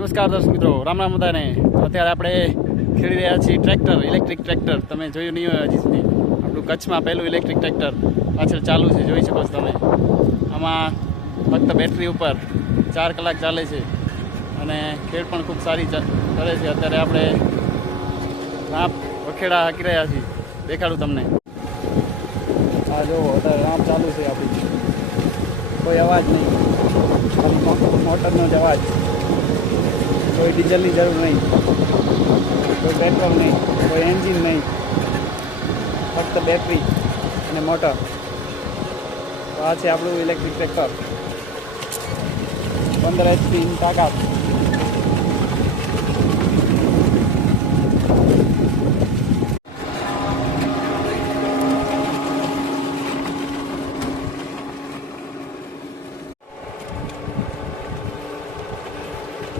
નમસ્કાર દર્શક મિત્રો, રામ રામ બધાને. અત્યારે આપણે ખેડી રહ્યા છીએ ટ્રેક્ટર, ઇલેક્ટ્રિક ટ્રેક્ટર. તમે જોયું નહીં હોય હજી સુધી. આપણું કચ્છમાં પહેલું ઇલેક્ટ્રિક ટ્રેક્ટર પાછળ ચાલુ છે, જોઈ શકો છો તમે. આમાં ફક્ત બેટરી ઉપર 4 કલાક ચાલે છે અને ખેડ પણ ખૂબ સારી કરે છે. અત્યારે આપણે રાપ વખેડા હાકી રહ્યા છીએ, દેખાડું તમને. આ જુઓ, અત્યારે રાપ ચાલુ છે આપણી. કોઈ અવાજ નહીં, ખાલી મોટરનો જ અવાજ. કોઈ ડીઝલની જરૂર નહીં, કોઈ પેટ્રોલ નહીં, કોઈ એન્જિન નહીં, ફક્ત બેટરી અને મોટર. તો આ છે આપણું ઇલેક્ટ્રિક ટ્રેક્ટર, 15 HP તાકાત.